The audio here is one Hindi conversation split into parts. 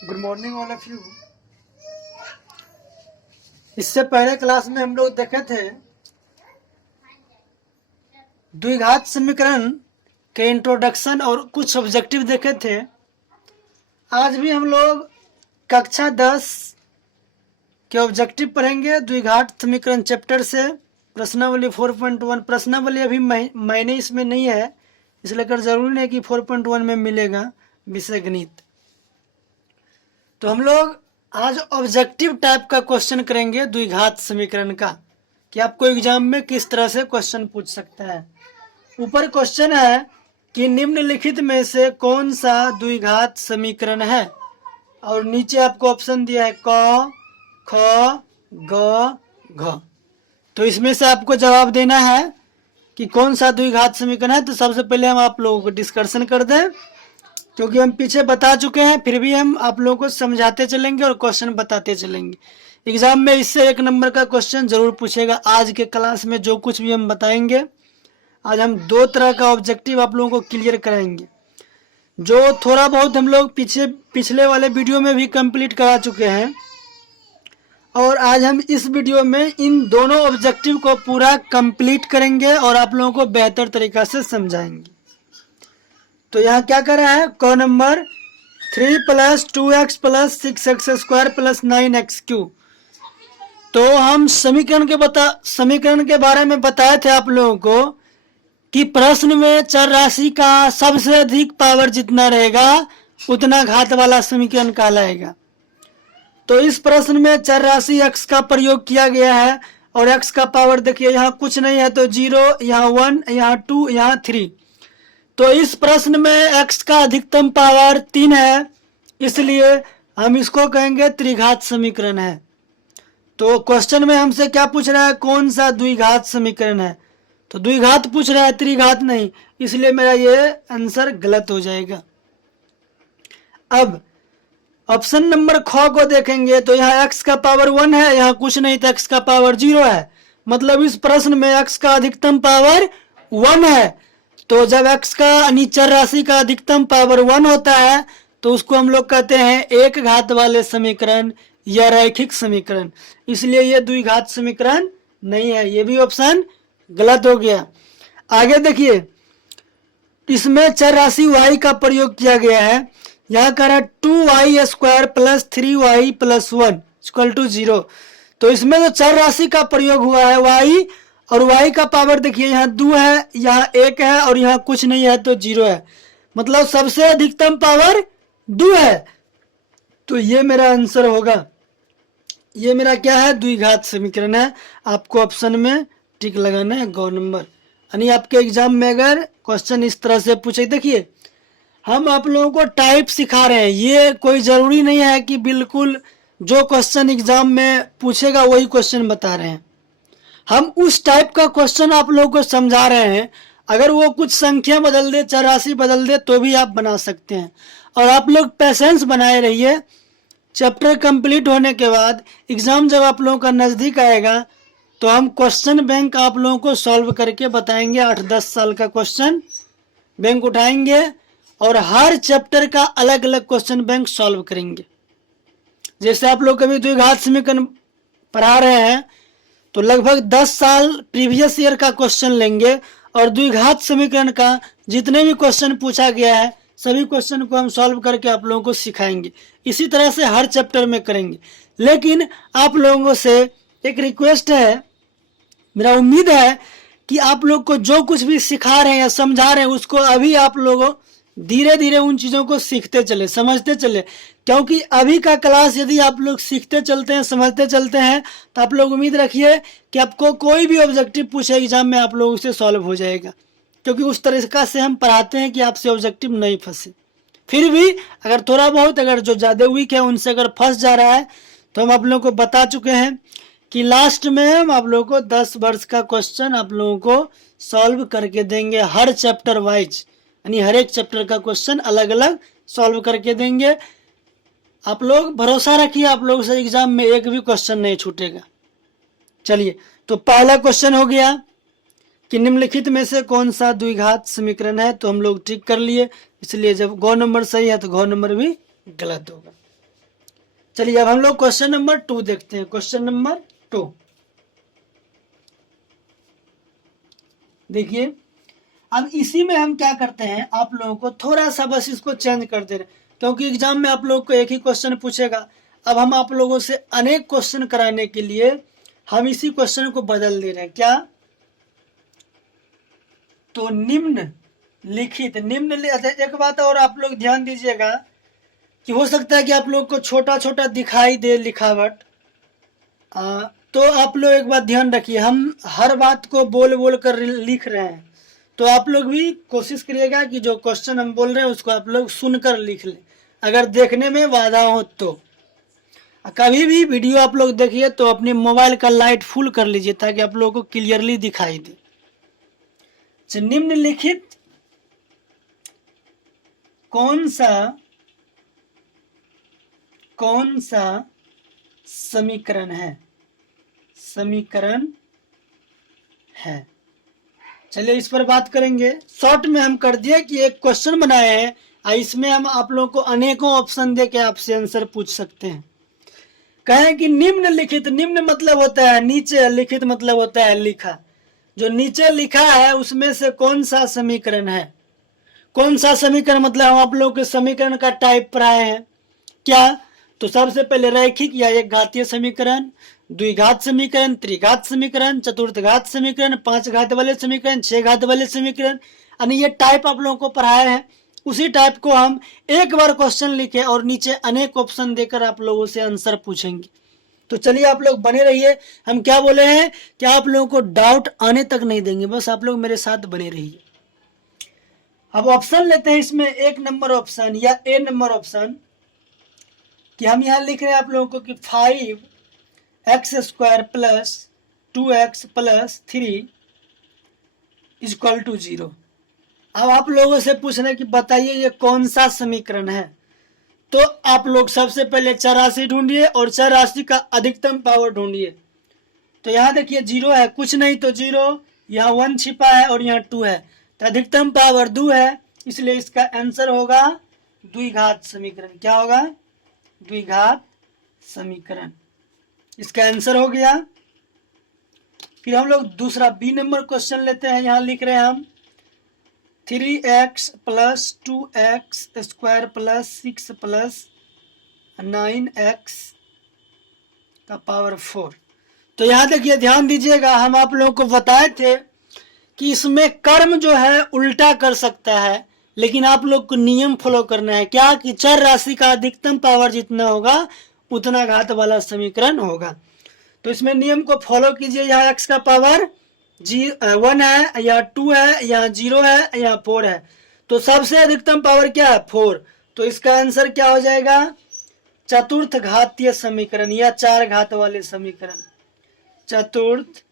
Good morning all of you. इससे पहले क्लास में हम लोग देखे थे द्विघात समीकरण के इंट्रोडक्शन और कुछ ऑब्जेक्टिव देखे थे। आज भी हम लोग कक्षा 10 के ऑब्जेक्टिव पढ़ेंगे द्विघात समीकरण चैप्टर से। प्रश्नावली 4.1 प्रश्नावली अभी मैंने इसमें नहीं है, इसलिए कर जरूरी नहीं कि 4.1 में मिलेगा विषय गणित। तो हम लोग आज ऑब्जेक्टिव टाइप का क्वेश्चन करेंगे द्विघात समीकरण का, कि आपको एग्जाम में किस तरह से क्वेश्चन पूछ सकता है। ऊपर क्वेश्चन है कि निम्नलिखित में से कौन सा द्विघात समीकरण है, और नीचे आपको ऑप्शन दिया है क, ख, ग, घ। तो इसमें से आपको जवाब देना है कि कौन सा द्विघात समीकरण है। तो सबसे पहले हम आप लोगों को डिस्कशन कर दें, क्योंकि हम पीछे बता चुके हैं, फिर भी हम आप लोगों को समझाते चलेंगे और क्वेश्चन बताते चलेंगे। एग्जाम में इससे 1 नंबर का क्वेश्चन जरूर पूछेगा। आज के क्लास में जो कुछ भी हम बताएंगे, आज हम 2 तरह का ऑब्जेक्टिव आप लोगों को क्लियर कराएंगे, जो थोड़ा बहुत हम लोग पिछले वाले वीडियो में भी कंप्लीट करा चुके हैं, और आज हम इस वीडियो में इन दोनों ऑब्जेक्टिव को पूरा कंप्लीट करेंगे और आप लोगों को बेहतर तरीका से समझाएंगे। तो यहाँ क्या कर रहा है, क नंबर 3 + 2x + 6x² + 9x3। तो हम समीकरण के बारे में बताए थे आप लोगों को कि प्रश्न में चर राशि का सबसे अधिक पावर जितना रहेगा उतना घात वाला समीकरण कहलाएगा। तो इस प्रश्न में चर राशि x का प्रयोग किया गया है, और x का पावर देखिए यहाँ कुछ नहीं है, तो 0, यहाँ 1, यहाँ 2, यहाँ 3। तो इस प्रश्न में x का अधिकतम पावर 3 है, इसलिए हम इसको कहेंगे त्रिघात समीकरण है। तो क्वेश्चन में हमसे क्या पूछ रहा है, कौन सा द्विघात समीकरण है। तो द्विघात पूछ रहा है, त्रिघात नहीं, इसलिए मेरा ये आंसर गलत हो जाएगा। अब ऑप्शन नंबर ख को देखेंगे तो यहाँ x का पावर 1 है, यहाँ कुछ नहीं, तो x का पावर 0 है। मतलब इस प्रश्न में x का अधिकतम पावर 1 है। तो जब x का चर राशि का अधिकतम पावर 1 होता है तो उसको हम लोग कहते हैं एक घात वाले समीकरण या रैखिक समीकरण, इसलिए ये द्विघात समीकरण नहीं है। ये भी ऑप्शन गलत हो गया। आगे देखिए, इसमें चर राशि y का प्रयोग किया गया है। यहाँ कह रहा है 2y² + 3y + 1 = 0। तो इसमें जो चर राशि का प्रयोग हुआ है y, और y का पावर देखिए यहाँ 2 है, यहाँ 1 है, और यहाँ कुछ नहीं है, तो 0 है। मतलब सबसे अधिकतम पावर 2 है। तो ये मेरा आंसर होगा। ये मेरा क्या है, द्विघात समीकरण है। आपको ऑप्शन में टिक लगाना है, ग नंबर। यानी आपके एग्जाम में अगर क्वेश्चन इस तरह से पूछे, देखिए हम आप लोगों को टाइप सिखा रहे हैं। ये कोई जरूरी नहीं है कि बिल्कुल जो क्वेश्चन एग्जाम में पूछेगा वही क्वेश्चन बता रहे हैं। हम उस टाइप का क्वेश्चन आप लोगों को समझा रहे हैं। अगर वो कुछ संख्या बदल दे, चर राशि बदल दे, तो भी आप बना सकते हैं। और आप लोग पैसेंस बनाए रहिए। चैप्टर कंप्लीट होने के बाद एग्जाम जब आप लोगों का नज़दीक आएगा तो हम क्वेश्चन बैंक आप लोगों को सॉल्व करके बताएंगे। 8-10 साल का क्वेश्चन बैंक उठाएंगे और हर चैप्टर का अलग अलग क्वेश्चन बैंक सॉल्व करेंगे। जैसे आप लोग कभी द्विघात समीकरण पढ़ा रहे हैं तो लगभग 10 साल प्रीवियस ईयर का क्वेश्चन लेंगे, और द्विघात समीकरण का जितने भी क्वेश्चन पूछा गया है सभी क्वेश्चन को हम सॉल्व करके आप लोगों को सिखाएंगे। इसी तरह से हर चैप्टर में करेंगे। लेकिन आप लोगों से एक रिक्वेस्ट है, मेरा उम्मीद है कि आप लोग को जो कुछ भी सिखा रहे हैं या समझा रहे हैं उसको अभी आप लोगों धीरे धीरे उन चीज़ों को सीखते चले, समझते चले। क्योंकि अभी का क्लास यदि आप लोग सीखते चलते हैं, समझते चलते हैं, तो आप लोग उम्मीद रखिए कि आपको कोई भी ऑब्जेक्टिव पूछे एग्जाम में आप लोगों से सॉल्व हो जाएगा। क्योंकि उस तरीका से हम पढ़ाते हैं कि आपसे ऑब्जेक्टिव नहीं फंसे। फिर भी अगर थोड़ा बहुत, अगर जो ज़्यादा वीक है उनसे अगर फंस जा रहा है, तो हम आप लोगों को बता चुके हैं कि लास्ट में हम आप लोगों को 10 वर्ष का क्वेश्चन आप लोगों को सॉल्व करके देंगे, हर चैप्टर वाइज। यानी हर एक चैप्टर का क्वेश्चन अलग अलग सॉल्व करके देंगे। आप लोग भरोसा रखिए, आप लोगों से एग्जाम में एक भी क्वेश्चन नहीं छूटेगा। चलिए, तो पहला क्वेश्चन हो गया कि निम्नलिखित में से कौन सा द्विघात समीकरण है। तो हम लोग टिक कर लिए, इसलिए जब ग नंबर सही है तो घ नंबर भी गलत होगा। चलिए अब हम लोग क्वेश्चन नंबर 2 देखते हैं। क्वेश्चन नंबर 2 देखिए, अब इसी में हम क्या करते हैं, आप लोगों को थोड़ा सा बस इसको चेंज कर दे रहे हैं, क्योंकि एग्जाम में आप लोगों को एक ही क्वेश्चन पूछेगा। अब हम आप लोगों से अनेक क्वेश्चन कराने के लिए हम इसी क्वेश्चन को बदल दे रहे हैं। क्या? तो निम्न लिखित एक बात और आप लोग ध्यान दीजिएगा कि हो सकता है कि आप लोग को छोटा छोटा दिखाई दे लिखावट, तो आप लोग एक बात ध्यान रखिए, हम हर बात को बोल बोल कर लिख रहे हैं, तो आप लोग भी कोशिश करिएगा कि जो क्वेश्चन हम बोल रहे हैं उसको आप लोग सुनकर लिख लें, अगर देखने में बाधा हो तो। कभी भी वीडियो आप लोग देखिए तो अपने मोबाइल का लाइट फुल कर लीजिए ताकि आप लोगों को क्लियरली दिखाई दे। निम्नलिखित कौन सा समीकरण है? चलिए इस पर बात करेंगे। शॉर्ट में हम कर दिए कि एक क्वेश्चन बनाए हैं, इसमें हम आप लोगों को अनेकों ऑप्शन दे के आपसे आंसर पूछ सकते हैं। कहें कि निम्नलिखित, निम्न मतलब होता है नीचे, लिखित मतलब होता है लिखा, जो नीचे लिखा है उसमें से कौन सा समीकरण है? कौन सा समीकरण मतलब हम आप लोगों के समीकरण का टाइप पढ़ाए हैं। क्या? तो सबसे पहले रैखिक या एक घातीय समीकरण, द्विघात समीकरण, त्रिघात समीकरण, चतुर्थ घात समीकरण, 5 घात वाले समीकरण, 6 घात वाले समीकरण, यानी ये टाइप आप लोगों को पढ़ाए हैं। उसी टाइप को हम एक बार क्वेश्चन लिखे और नीचे अनेक ऑप्शन देकर आप लोगों से आंसर पूछेंगे। तो चलिए आप लोग बने रहिए। हम क्या बोले हैं कि आप लोगों को डाउट आने तक नहीं देंगे, बस आप लोग मेरे साथ बने रहिए। अब ऑप्शन लेते हैं इसमें, 1 नंबर ऑप्शन या ए नंबर ऑप्शन, कि हम यहाँ लिख रहे हैं आप लोगों को कि 5x² plus 2x plus 3 equal to 0। अब आप लोगों से पूछ रहे हैं कि बताइए ये कौन सा समीकरण है। तो आप लोग सबसे पहले चर राशि ढूंढिए और चर राशि का अधिकतम पावर ढूंढिए। तो यहाँ देखिए 0 है, कुछ नहीं तो 0, यहाँ 1 छिपा है और यहाँ 2 है, तो अधिकतम पावर 2 है, इसलिए इसका आंसर होगा द्विघात समीकरण। क्या होगा? द्विघात समीकरण, इसका आंसर हो गया। फिर हम लोग दूसरा बी नंबर क्वेश्चन लेते हैं। यहाँ लिख रहे हैं हम 3x plus 2x² plus 6 plus 9x का पावर 4। तो यहाँ देखिए ध्यान दीजिएगा, हम आप लोगों को बताए थे कि इसमें कर्म जो है उल्टा कर सकता है, लेकिन आप लोग को नियम फॉलो करना है। क्या? कि चर राशि का अधिकतम पावर जितना होगा उतना घात वाला समीकरण होगा। तो इसमें नियम को फॉलो कीजिए। यहाँ x का पावर 1 है, या 2 है, या 0 है, या 4 है, तो सबसे अधिकतम पावर क्या है? 4। तो इसका आंसर क्या हो जाएगा? चतुर्थ घातीय समीकरण या 4 घात वाले समीकरण। चतुर्थ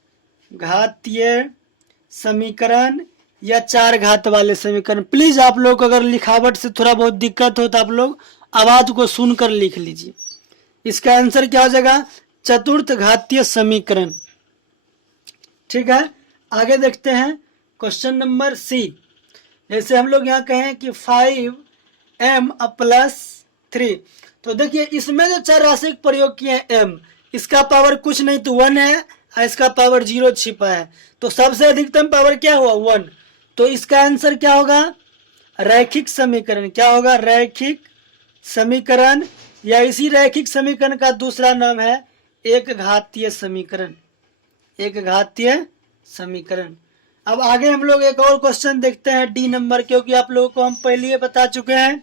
घातीय समीकरण या 4 घात वाले समीकरण। प्लीज आप लोग को अगर लिखावट से थोड़ा बहुत दिक्कत हो तो आप लोग आवाज को सुनकर लिख लीजिए। इसका आंसर क्या हो जाएगा? चतुर्थ घातीय समीकरण। ठीक है, आगे देखते हैं क्वेश्चन नंबर सी। जैसे हम लोग यहाँ कहें कि 5m प्लस 3, तो देखिए इसमें जो चर राशि प्रयोग किए हैं m, इसका पावर कुछ नहीं तो 1 है, इसका पावर 0 छिपा है, तो सबसे अधिकतम पावर क्या हुआ? 1। तो इसका आंसर क्या होगा? रैखिक समीकरण। क्या होगा? रैखिक समीकरण, या इसी रैखिक समीकरण का दूसरा नाम है एक घातीय समीकरण। एक घातीय समीकरण। अब आगे हम लोग एक और क्वेश्चन देखते हैं, डी नंबर, क्योंकि आप लोगों को हम पहले बता चुके हैं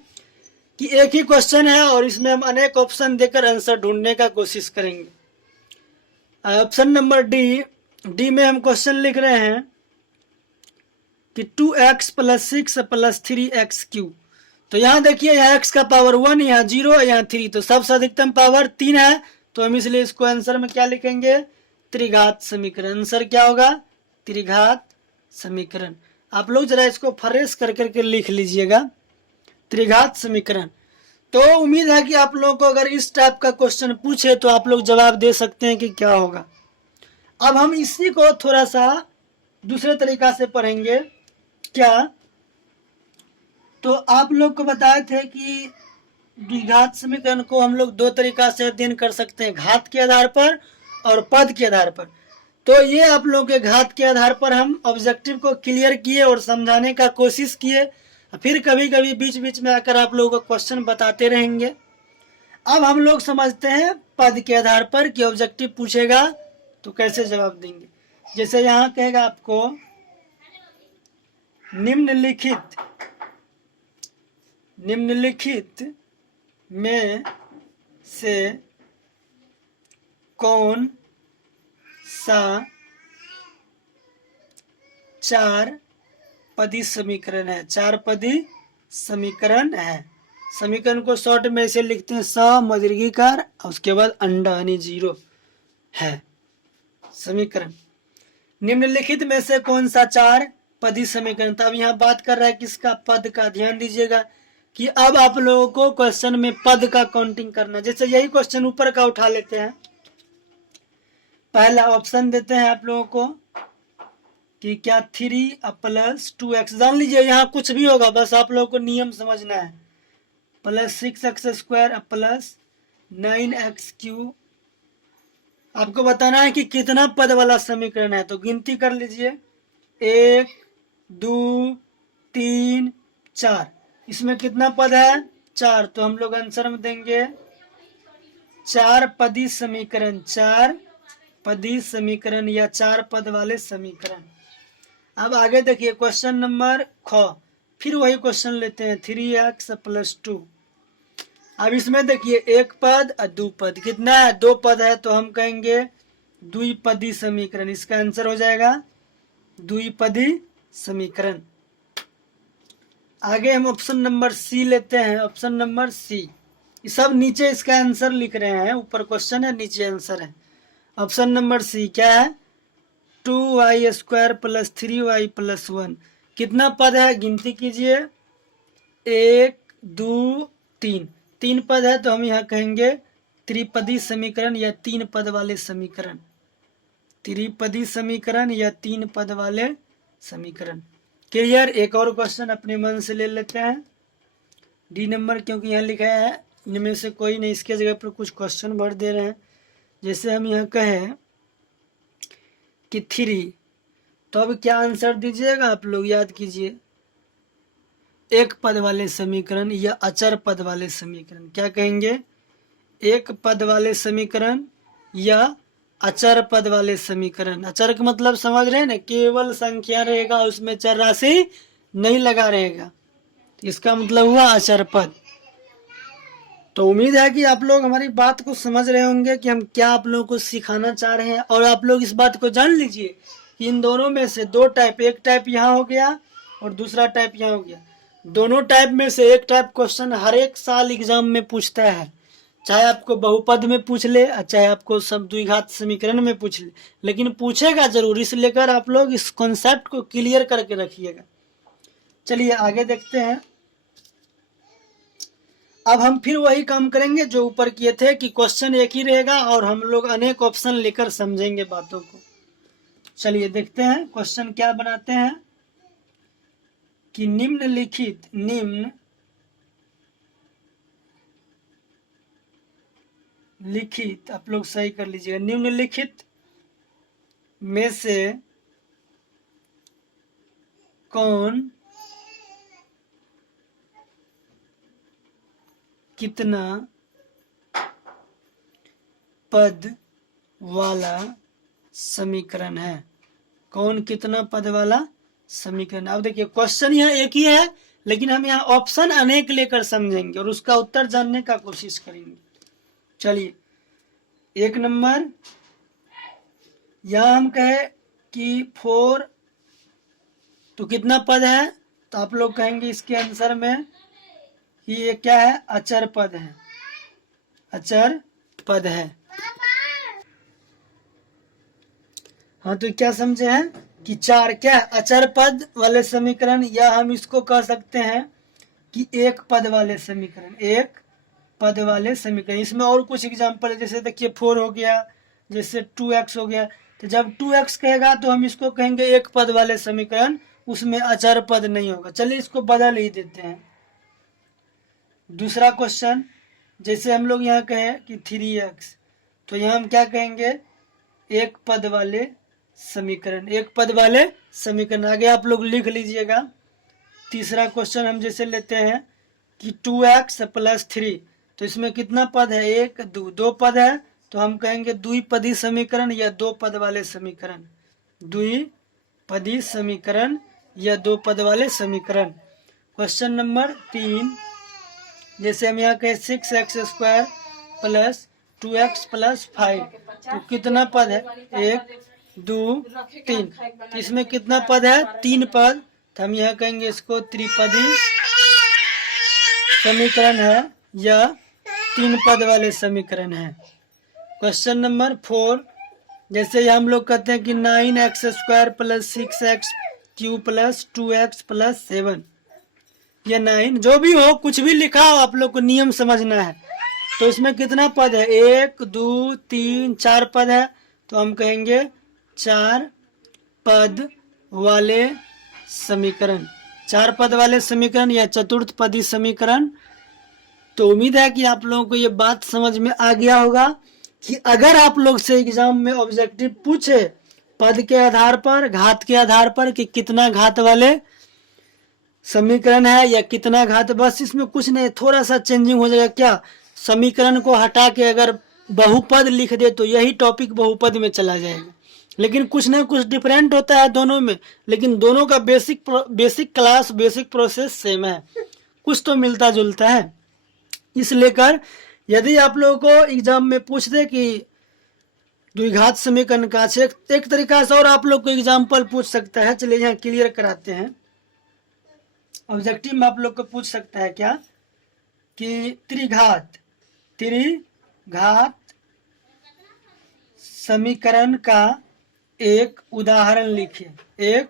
कि एक ही क्वेश्चन है और इसमें हम अनेक ऑप्शन देकर आंसर ढूंढने का कोशिश करेंगे। ऑप्शन नंबर डी में हम क्वेश्चन लिख रहे हैं कि 2x प्लस 6 प्लस 3x³। तो यहाँ देखिए, यहाँ x का पावर 1, यहाँ 0, यहाँ 3, तो सबसे अधिकतम पावर 3 है, तो हम इसलिए इसको आंसर में क्या लिखेंगे? त्रिघात समीकरण। आंसर क्या होगा? त्रिघात समीकरण। आप लोग जरा इसको फ्रेश कर करके लिख लीजिएगा, त्रिघात समीकरण। तो उम्मीद है कि आप लोगों को अगर इस टाइप का क्वेश्चन पूछे तो आप लोग जवाब दे सकते हैं कि क्या होगा। अब हम इसी को थोड़ा सा दूसरे तरीका से पढ़ेंगे। क्या? तो आप लोग को बताए थे कि द्विघात समीकरण को हम लोग दो तरीका से अध्ययन कर सकते हैं, घात के आधार पर और पद के आधार पर। तो ये आप लोगों के घात के आधार पर हम ऑब्जेक्टिव को क्लियर किए और समझाने का कोशिश किए, फिर कभी कभी बीच बीच में आकर आप लोगों को क्वेश्चन बताते रहेंगे। अब हम लोग समझते हैं पद के आधार पर कि ऑब्जेक्टिव पूछेगा तो कैसे जवाब देंगे। जैसे यहाँ कहेगा आपको निम्नलिखित में से कौन सा चार पदी समीकरण है, चार पदी समीकरण है। समीकरण को शॉर्ट में ऐसे लिखते हैं, समदीर्घिकार और उसके बाद अंडा यानी 0 है समीकरण। निम्नलिखित में से कौन सा चार पदी समीकरण। तब यहाँ बात कर रहा है किसका, पद का। ध्यान दीजिएगा कि अब आप लोगों को क्वेश्चन में पद का काउंटिंग करना। जैसे यही क्वेश्चन ऊपर का उठा लेते हैं, पहला ऑप्शन देते हैं आप लोगों को कि क्या 3 + 2x, जान लीजिए यहाँ कुछ भी होगा, बस आप लोगों को नियम समझना है, +6x² + 9x³ आपको बताना है कि कितना पद वाला समीकरण है। तो गिनती कर लीजिए, 1 2 3 4, इसमें कितना पद है, 4। तो हम लोग आंसर में देंगे 4 पदी समीकरण, 4 पदी समीकरण या 4 पद वाले समीकरण। अब आगे देखिए क्वेश्चन नंबर ख, फिर वही क्वेश्चन लेते हैं, 3x + 2। अब इसमें देखिए एक पद और 2 पद, कितना है, 2 पद है, तो हम कहेंगे द्विपदी समीकरण। इसका आंसर हो जाएगा द्विपदी समीकरण। आगे हम ऑप्शन नंबर सी लेते हैं, ऑप्शन नंबर सी। सब नीचे इसका आंसर लिख रहे हैं, ऊपर क्वेश्चन है नीचे आंसर है। ऑप्शन नंबर सी क्या है, 2y² + 3y + 1। कितना पद है, गिनती कीजिए, 1 2 3, 3 पद है, तो हम यहाँ कहेंगे त्रिपदी समीकरण या 3 पद वाले समीकरण, त्रिपदी समीकरण या 3 पद वाले समीकरण। क्लियर। एक और क्वेश्चन अपने मन से ले लेते हैं, डी नंबर, क्योंकि यहाँ लिखा है इनमें से कोई नहीं, इसके जगह पर कुछ क्वेश्चन भर दे रहे हैं। जैसे हम यहाँ कहें कि 3, तो अब क्या आंसर दीजिएगा आप लोग, याद कीजिए, एक पद वाले समीकरण या अचर पद वाले समीकरण। क्या कहेंगे, एक पद वाले समीकरण या अचर पद वाले समीकरण। अचर का मतलब समझ रहे हैं ना, केवल संख्या रहेगा, उसमें चर राशि नहीं लगा रहेगा, इसका मतलब हुआ अचर पद। तो उम्मीद है कि आप लोग हमारी बात को समझ रहे होंगे कि हम क्या आप लोगों को सिखाना चाह रहे हैं। और आप लोग इस बात को जान लीजिए कि इन दोनों में से 2 टाइप, एक टाइप यहाँ हो गया और दूसरा टाइप यहाँ हो गया। दोनों टाइप में से एक टाइप क्वेश्चन हर एक साल एग्जाम में पूछता है, चाहे आपको बहुपद में पूछ ले, चाहे आपको सब द्विघात समीकरण में पूछ ले, लेकिन पूछेगा जरूर। इस लेकर आप लोग इस कॉन्सेप्ट को क्लियर करके रखिएगा। चलिए आगे देखते हैं। अब हम फिर वही काम करेंगे जो ऊपर किए थे कि क्वेश्चन एक ही रहेगा और हम लोग अनेक ऑप्शन लेकर समझेंगे बातों को। चलिए देखते हैं क्वेश्चन क्या बनाते हैं कि निम्नलिखित आप लोग सही कर लीजिएगा, निम्नलिखित में से कौन कितना पद वाला समीकरण है, कौन कितना पद वाला समीकरण। अब देखिए क्वेश्चन यहाँ एक ही है, लेकिन हम यहाँ ऑप्शन अनेक लेकर समझेंगे और उसका उत्तर जानने का कोशिश करेंगे। चलिए 1 नंबर, यहाँ हम कहे कि 4, तो कितना पद है, तो आप लोग कहेंगे इसके आंसर में कि ये क्या है, अचर पद है, अचर पद है। हाँ तो क्या समझे हैं कि 4 क्या अचर पद वाले समीकरण, या हम इसको कह सकते हैं कि एक पद वाले समीकरण, एक पद वाले समीकरण। इसमें और कुछ एग्जाम्पल है, जैसे देखिए 4 हो गया, जैसे 2x हो गया। तो जब 2x कहेगा तो हम इसको कहेंगे एक पद वाले समीकरण, उसमें अचर पद नहीं होगा। चलिए इसको बदल ही देते हैं, दूसरा क्वेश्चन, जैसे हम लोग यहाँ कहें कि 3x, तो यहाँ हम क्या कहेंगे, एक पद वाले समीकरण, एक पद वाले समीकरण। आगे आप लोग लिख लीजिएगा। तीसरा क्वेश्चन हम जैसे लेते हैं कि 2x + 3, तो इसमें कितना पद है, एक दो पद है, तो हम कहेंगे द्विपदी समीकरण या दो पद वाले समीकरण, द्विपदी समीकरण या दो पद वाले समीकरण। क्वेश्चन नंबर 3, जैसे हम यहाँ कहें 6x² + 2x + 5, तो कितना पद है, 1 2 3, तो इसमें कितना पद है, 3 पद, तो हम यहाँ कहेंगे इसको त्रिपदी समीकरण है या 3 पद वाले समीकरण है। क्वेश्चन नंबर 4, जैसे हम लोग कहते हैं कि 9x² + 6x³ + 2x + 7, या 9, जो भी हो, कुछ भी लिखा हो, आप लोग को नियम समझना है। तो इसमें कितना पद है, 1 2 3 4 पद है, तो हम कहेंगे 4 पद वाले समीकरण, 4 पद वाले समीकरण या चतुर्थपदी समीकरण। तो उम्मीद है कि आप लोगों को ये बात समझ में आ गया होगा कि अगर आप लोग से एग्जाम में ऑब्जेक्टिव पूछे पद के आधार पर, घात के आधार पर, कि कितना घात वाले समीकरण है या कितना घात, बस इसमें कुछ नहीं, थोड़ा सा चेंजिंग हो जाएगा। क्या, समीकरण को हटा के अगर बहुपद लिख दे तो यही टॉपिक बहुपद में चला जाएगा, लेकिन कुछ ना कुछ डिफरेंट होता है दोनों में, लेकिन दोनों का basic class, basic process same है, कुछ तो मिलता जुलता है। इस लेकर यदि आप लोगों को एग्जाम में पूछ दे कि द्विघात समीकरण का, एक तरीका से और आप लोग को एग्जाम्पल पूछ सकता है, चलिए यहाँ क्लियर कराते हैं। ऑब्जेक्टिव में आप लोग को पूछ सकता है क्या, कि त्रिघात समीकरण का एक उदाहरण लिखिए, एक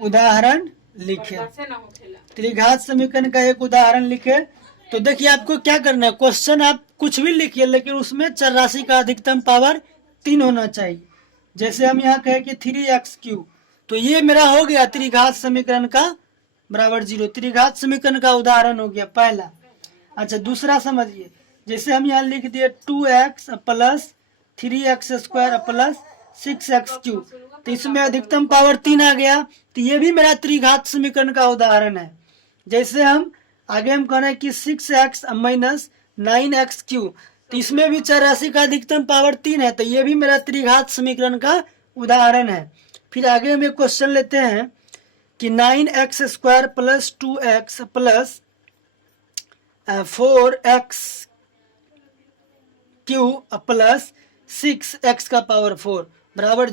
उदाहरण लिखे, त्रिघात समीकरण का एक उदाहरण लिखे। तो देखिए आपको क्या करना है, क्वेश्चन आप कुछ भी लिखिए, लेकिन उसमें चर राशि का अधिकतम पावर 3 होना चाहिए। जैसे हम यहाँ कहें कि 3x³, तो ये मेरा हो गया त्रिघात समीकरण का बराबर 0, त्रिघात समीकरण का उदाहरण हो गया पहला। अच्छा, दूसरा समझिए, जैसे हम यहाँ लिख दिए 2x + 3x² + 6x³, तो इसमें अधिकतम पावर 3 आ गया, तो ये भी मेरा त्रिघात समीकरण का उदाहरण है। जैसे हम आगे हम कह रहे हैं कि 6x - 9x³, तो इसमें भी चर राशि का अधिकतम पावर 3 है, तो ये भी मेरा त्रिघात समीकरण का उदाहरण है। फिर आगे हम एक क्वेश्चन लेते हैं कि 9x² + 2x + 4x³ + 6x⁴ बराबर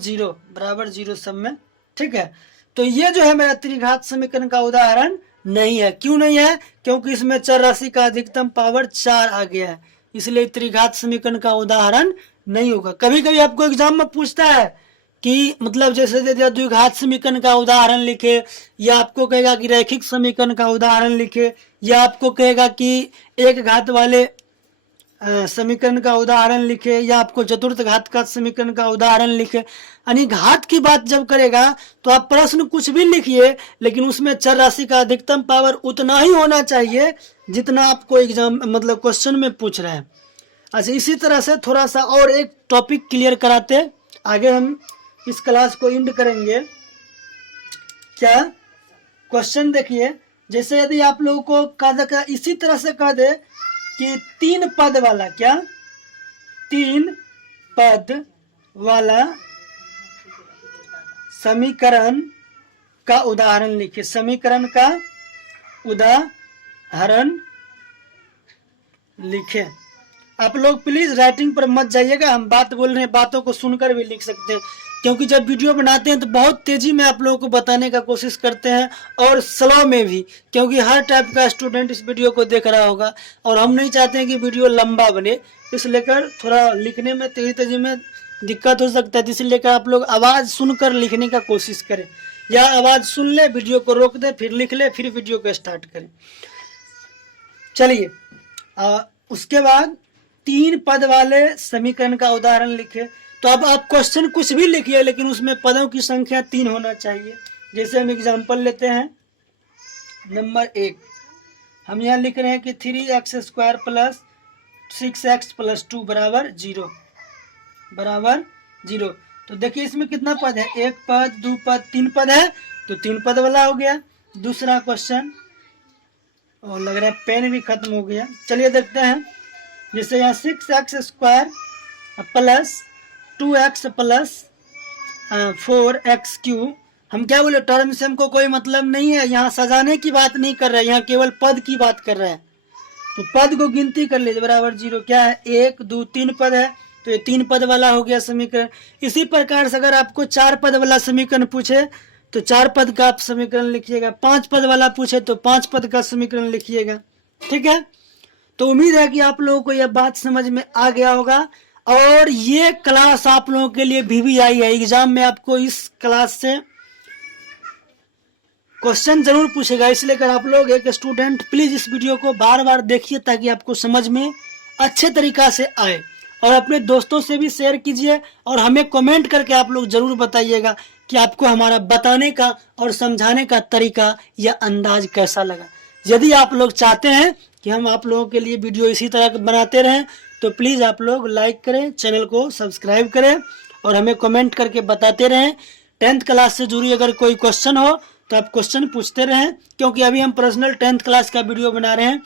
0 सब में, ठीक है। तो ये जो है मेरा त्रिघात समीकरण का उदाहरण नहीं है। क्यों नहीं है, क्योंकि इसमें चर राशि का अधिकतम पावर 4 आ गया है, इसलिए त्रिघात समीकरण का उदाहरण नहीं होगा। कभी कभी आपको एग्जाम में पूछता है कि मतलब जैसे दे दिया द्विघात समीकरण का उदाहरण लिखे, या आपको कहेगा कि रैखिक समीकरण का उदाहरण लिखे, या आपको कहेगा कि एक घात वाले समीकरण का उदाहरण लिखे, या आपको चतुर्थ घात का समीकरण का उदाहरण लिखे। यानी घात की बात जब करेगा तो आप प्रश्न कुछ भी लिखिए, लेकिन उसमें चर राशि का अधिकतम पावर उतना ही होना चाहिए जितना आपको एग्जाम मतलब क्वेश्चन में पूछ रहे हैं। अच्छा, इसी तरह से थोड़ा सा और एक टॉपिक क्लियर कराते आगे हम इस क्लास को एंड करेंगे। क्या, क्वेश्चन देखिए, जैसे यदि आप लोगों को कहा इसी तरह से कह दे कि 3 पद वाला, क्या 3 पद वाला समीकरण का उदाहरण लिखिए, समीकरण का उदाहरण लिखे। आप लोग प्लीज राइटिंग पर मत जाइएगा, हम बात बोल रहे हैं, बातों को सुनकर भी लिख सकते हैं, क्योंकि जब वीडियो बनाते हैं तो बहुत तेजी में आप लोगों को बताने का कोशिश करते हैं और स्लो में भी, क्योंकि हर टाइप का स्टूडेंट इस वीडियो को देख रहा होगा और हम नहीं चाहते हैं कि वीडियो लंबा बने, इसलिए थोड़ा लिखने में तेजी में दिक्कत हो सकता है। इसलिए आप लोग आवाज़ सुनकर लिखने का कोशिश करें, या आवाज़ सुन ले, वीडियो को रोक दे, फिर लिख ले, फिर वीडियो को स्टार्ट करें। चलिए, उसके बाद 3 पद वाले समीकरण का उदाहरण लिखे। तो अब आप क्वेश्चन कुछ भी लिखिए, लेकिन उसमें पदों की संख्या 3 होना चाहिए। जैसे हम एग्जांपल लेते हैं नंबर 1, हम यहाँ लिख रहे हैं कि 3x² प्लस 6x प्लस 2 बराबर 0 बराबर 0। तो देखिए इसमें कितना पद है, 1 पद 2 पद 3 पद है, तो 3 पद वाला हो गया। दूसरा क्वेश्चन, और लग रहा है पेन भी खत्म हो गया, चलिए देखते हैं। जैसे यहाँ 6x² plus 2x plus 4x3, हम क्या बोले, टर्म से हमको कोई मतलब नहीं है, यहाँ सजाने की बात नहीं कर रहे हैं, यहाँ केवल पद की बात कर रहे हैं। तो पद को गिनती कर लीजिए, बराबर 0। क्या है, 1 2 3 पद है, तो ये 3 पद वाला हो गया समीकरण। इसी प्रकार से अगर आपको 4 पद वाला समीकरण पूछे तो 4 पद का आप समीकरण लिखिएगा, 5 पद वाला पूछे तो 5 पद का समीकरण लिखिएगा, ठीक है। तो उम्मीद है कि आप लोगों को यह बात समझ में आ गया होगा। और ये क्लास आप लोगों के लिए VVI है, एग्जाम में आपको इस क्लास से क्वेश्चन जरूर पूछेगा, इसलिए अगर आप लोग एक स्टूडेंट प्लीज इस वीडियो को बार बार देखिए ताकि आपको समझ में अच्छे तरीका से आए। और अपने दोस्तों से भी शेयर कीजिए और हमें कमेंट करके आप लोग जरूर बताइएगा कि आपको हमारा बताने का और समझाने का तरीका या अंदाज कैसा लगा। यदि आप लोग चाहते हैं कि हम आप लोगों के लिए वीडियो इसी तरह बनाते रहें तो प्लीज़ आप लोग लाइक करें, चैनल को सब्सक्राइब करें और हमें कमेंट करके बताते रहें। 10th क्लास से जुड़ी अगर कोई क्वेश्चन हो तो आप क्वेश्चन पूछते रहें, क्योंकि अभी हम पर्सनल 10th क्लास का वीडियो बना रहे हैं।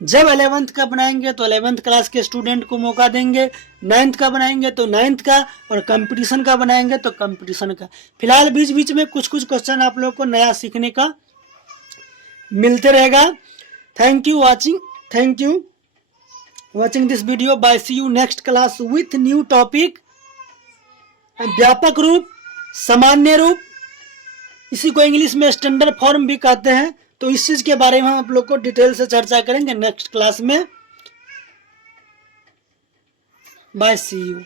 जब 11th का बनाएंगे तो 11th क्लास के स्टूडेंट को मौका देंगे, 9th का बनाएंगे तो 9th का, और कंपटीशन का बनाएंगे तो कंपटीशन का। फिलहाल बीच बीच में कुछ कुछ क्वेश्चन आप लोग को नया सीखने का मिलते रहेगा। Thank you watching this video. Bye, see you next class with new topic. व्यापक रूप, सामान्य रूप, इसी को इंग्लिश में स्टैंडर्ड फॉर्म भी कहते हैं। तो इस चीज के बारे में हम आप लोग को डिटेल से चर्चा करेंगे नेक्स्ट क्लास में। Bye, see you.